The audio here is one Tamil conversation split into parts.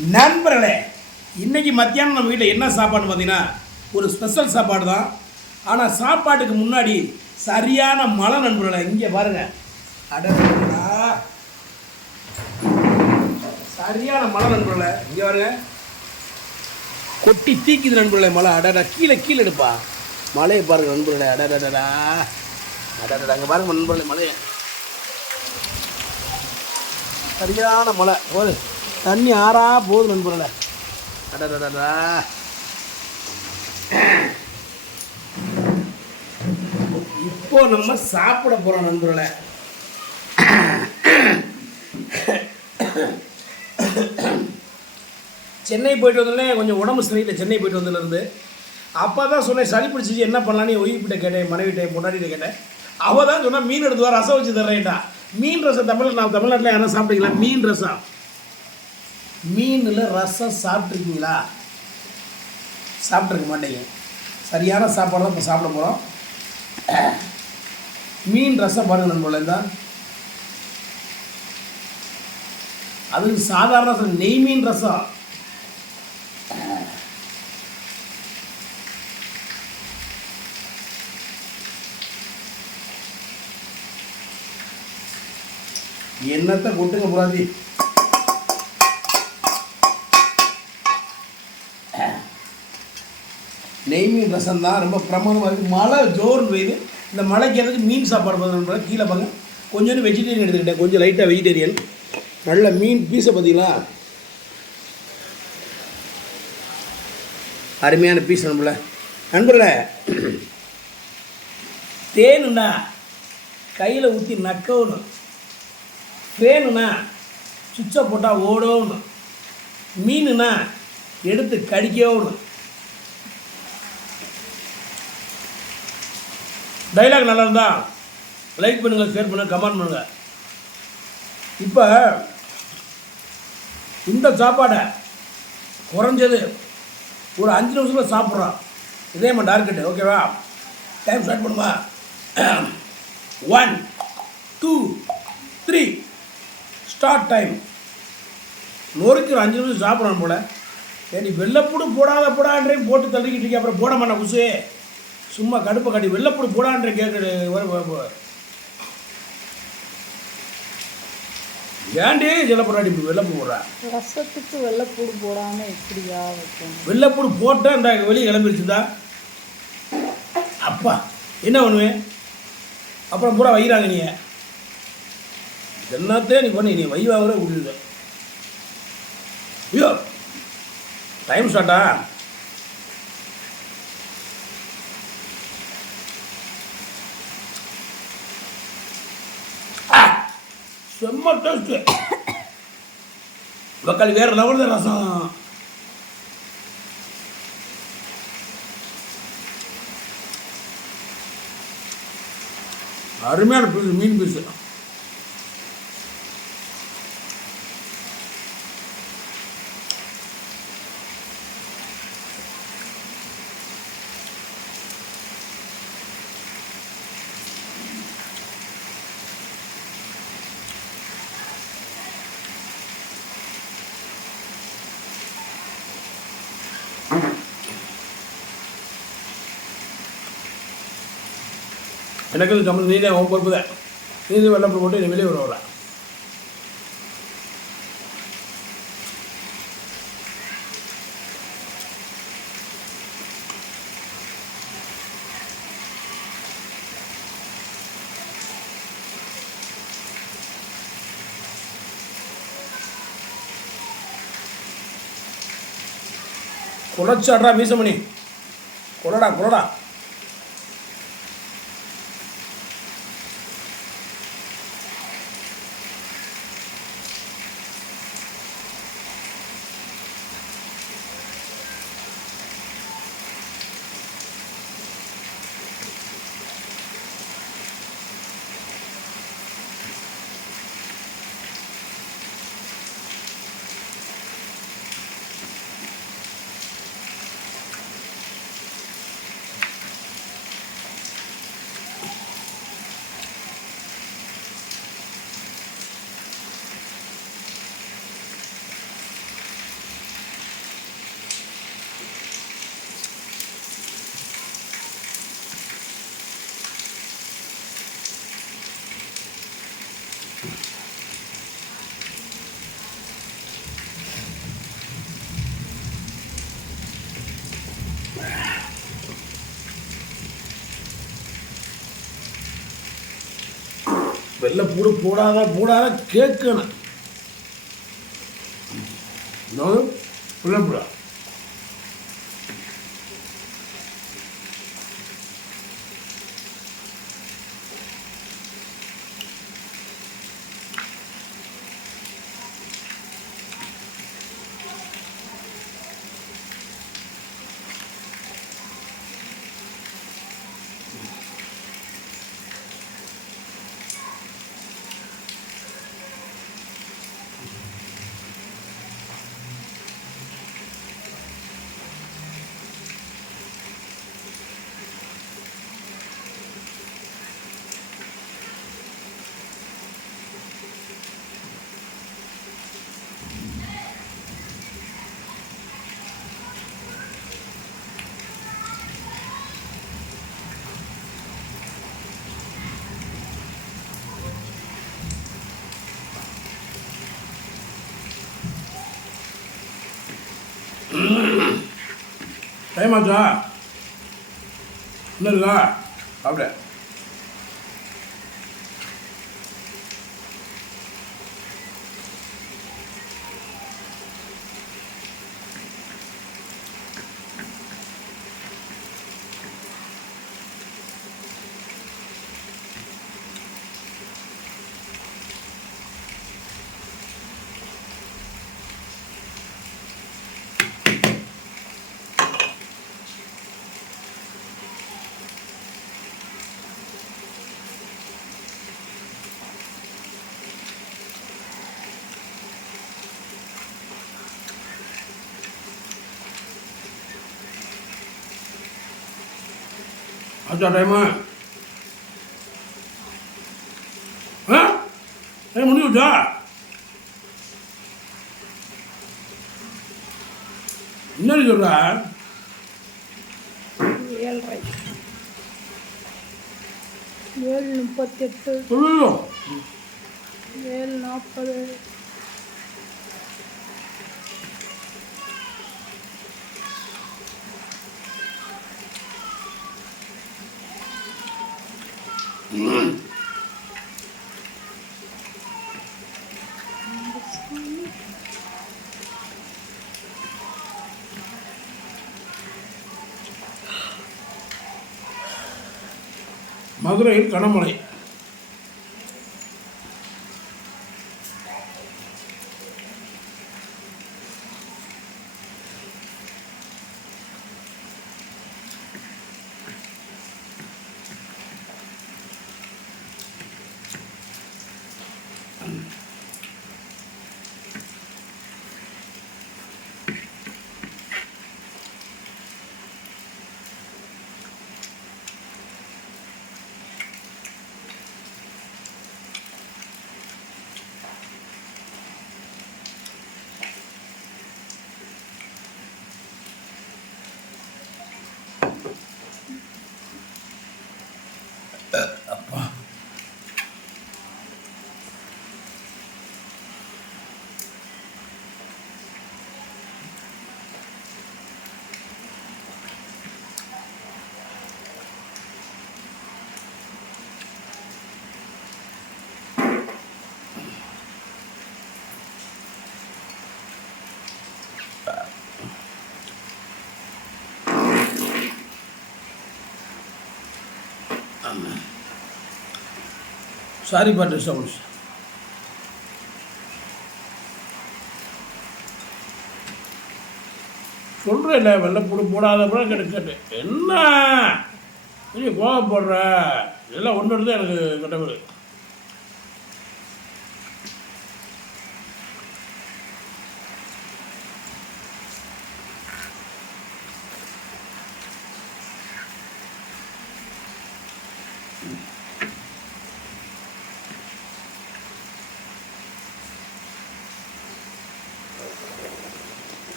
நண்பர்களே இன்றைக்கி மத்தியானம் நம்ம வீட்டில் என்ன சாப்பாடுன்னு பார்த்தீங்கன்னா ஒரு ஸ்பெஷல் சாப்பாடு தான். ஆனால் சாப்பாட்டுக்கு முன்னாடி சரியான மழை நண்பர்களே இங்கே பாருங்க. அடடா சரியான மழை நண்பர்களே இங்கே பாருங்க. கொட்டி தீக்குது நண்பர்களே மழை. அடடா கீழே கீழே எடுப்பா. மழையை பாருங்க நண்பர்களே அடடடா அடடடா அங்கே பாருங்க நண்பர்களே மழையை. சரியான மழை. போது. தண்ணி ஆறா போகுது நண்பர்களே. அடடடா இப்போ நம்ம சாப்பிட போறோம் நண்பர்களே. சென்னை போயிட்டு வந்தோடனே கொஞ்சம் உடம்பு சரியில்லை சென்னை போயிட்டு வந்ததுலேருந்து அப்போ தான் சொன்னேன் சளி பிடிச்சிச்சு என்ன பண்ணலான்னு ஒய்ஃபிட்ட கேட்டேன் மனைவிட்ட பொண்டாட்டிட்ட கேட்டேன். அவள் தான் சொன்னா மீன் எடுத்து வர ரசம் வச்சு தர்றேன்டா. மீன் ரசம் தமிழ் நான் தமிழ்நாட்டில் யாரும் சாப்பிட்டீங்களா மீன் ரசம். மீனில் ரசம் சாப்பிட்ருக்கீங்களா சாப்பிட்ருக்க மாட்டீங்க. சரியான சாப்பாடு தான் இப்போ சாப்பிட போகிறோம் மீன் ரசம் பாருங்கள் நண்பர்களே தான் அது சாதாரண ரசம் நெய் மீன் ரசம். என்னத்தை கொட்டுங்க புராதி நெய்மீன் ரசம் தான் ரொம்ப பிரமாதமாக இருக்குது மழை ஜோர்னு பெய்யுது. இந்த மழைக்கு எதுக்கு மீன் சாப்பாடு பதில் கீழே பாருங்க கொஞ்சோண்டு வெஜிடேரியன் எடுத்துக்கிட்டேன். கொஞ்சம் லைட்டாக வெஜிடேரியன் நல்ல மீன் பீஸை பார்த்தீங்களா? அருமையான பீஸ் நண்பர்களே. நண்பர்கள தேனுண்ணா கையில் ஊற்றி நக்கணும் ஃபேனுண்ணா சுவிட்சை போட்டால் ஓடணும். மீனுண்ணா எடுத்து கடிக்கணும் டைலாக் நல்லா இருந்தா லைக் பண்ணுங்கள் ஷேர் பண்ணுங்கள் கமெண்ட் பண்ணுங்கள் இப்போ இந்த சாப்பாடை குறைஞ்சது ஒரு அஞ்சு நிமிஷத்தில் சாப்பிட்றோம் இதே நம்ம டார்கெட்டு ஓகேவா டைம் ஸ்டார்ட் பண்ணுமா? One two three start time நொறுக்கி ஒரு அஞ்சு நிமிஷம் சாப்பிட்றோம் போல. ஏடி வெள்ளப்பூடும் போடாத போடான்றேன் போட்டு தள்ளிக்கிட்டு இருக்கேன் அப்புறம் போட மாட்டேன் குசு. சும்மா கடுப்பை காட்டி வெள்ளைப்புடு போடான்ற கேட்குற ஏன்டி ஜலப்படாடி இப்படி வெள்ளைப்பூ போடுறா? ரசத்துக்கு வெள்ளைப்பூடு போடாம எப்படியா வைக்கணும்? வெள்ளைப்பூடு போட்டால் இந்த வெளியே கிளம்பிருச்சுதா அப்பா என்ன பண்ணுவேன் அப்புறம் பூரா வைகிறாங்க நீ என்னத்தே நீ பண்ணி நீ வைவாவரே விடுது ஐயோ டைம் ஸ்டார்ட்டா செம்ம டேஸ்ட்டு மக்கள் வேறு லெவலில் ரசம் அருமையான பீஸ் மீன் பீஸ் எனக்கு கமல் நீ தான் உன் பொறுப்பு தான். நீ தான் போட்டு நீ வெளியே வர வர குலச்சாடுறா மீசமணி. குலடா குலடா வெள்ளைப்பூடு போடாத போடாத கேட்கணும். வெள்ளைப்பூடா டைம் ஆச்சா இல்லை இருக்கா சாப்பிட. ஆச்சா டைமு ஆ டைம் முடிஞ்சுச்சா என்ன சொல்ற ஏழரை ஏழு முப்பத்தெட்டு ஏழு நாற்பது மதுரையில் கனமழை. சாரி ஃபார் சவுண்ட்ஸ் சொல்கிறேன் இல்லை வெள்ளைப்பூடு போடாத கூட கேட்டு என்ன? நீ கோவப்படுற இதெல்லாம் ஒன்று இருந்தால் எனக்கு கெட்டவர்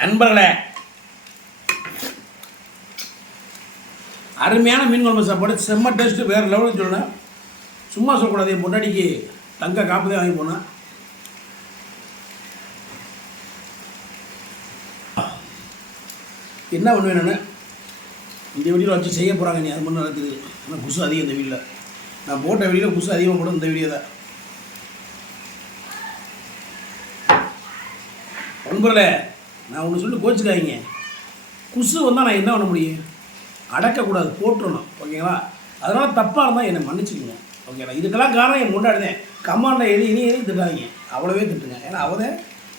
நண்பர்களே அருமையான மீன் குழம்பு சாப்பாடு. செம்ம டேஸ்ட்டு வேறு லெவலில் சொல்லணும் சும்மா சொல்லக்கூடாது என் பொண்டாடிக்கு தங்க காப்பதே வாங்கி போனேன். என்ன பண்ணுவேன் நான்? இந்த வீடியோவில் வச்சு செய்ய போகிறாங்க நீ அது மட்டும் நல்லா தெரியுது ஆனால் குசு அதிகம் இந்த வீடியோவில் நான் போட்ட வீடியோவில் குசு அதிகமாக போடும் இந்த வீடியோ தான் நண்பர்களே நான் ஒன்று சொல்லி கோச்சுக்காதீங்க. குசு வந்தால் நான் என்ன பண்ண முடியும்? அடக்கக்கூடாது போட்டுடணும் ஓகேங்களா? அதனால் தப்பாக இருந்தால் என்னை மன்னிச்சுக்கோங்க ஓகேங்களா? இதுக்கெல்லாம் காரணம் என் முன்னாடிதான் கம்மாண்டில் எது இனி எதையும் திட்டாதீங்க. அவ்வளோவே திட்டுங்க. ஏன்னா அவதே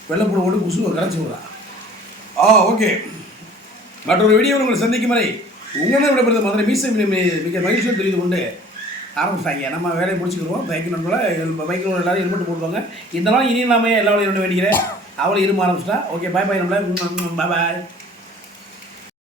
வெள்ளப்பூடு போட்டு குசுவை கரைச்சி விட்றா ஆ ஓகே. மற்றொரு வீடியோ உங்களை சந்திக்கும் வரை உங்களை விடப்படுறது மதுரை மீசை மிக மகிழ்ச்சியோடு தெரிந்து கொண்டு ஆரம்பிச்சாங்க. நம்ம வேலையை முடிச்சுக்கிடுவோம். பைக் நண்பர்கள. பைக்கில் எல்லாரும் ஹெல்மெட் போடுவாங்க இந்த நாள் இனி நாம எல்லா வேலையும் வேண்டிக்கிறேன். அவளும் இரும ஆரம்பிச்சிட்டா. ஓகே பாய் பாய் நம்மள பாய் பாய்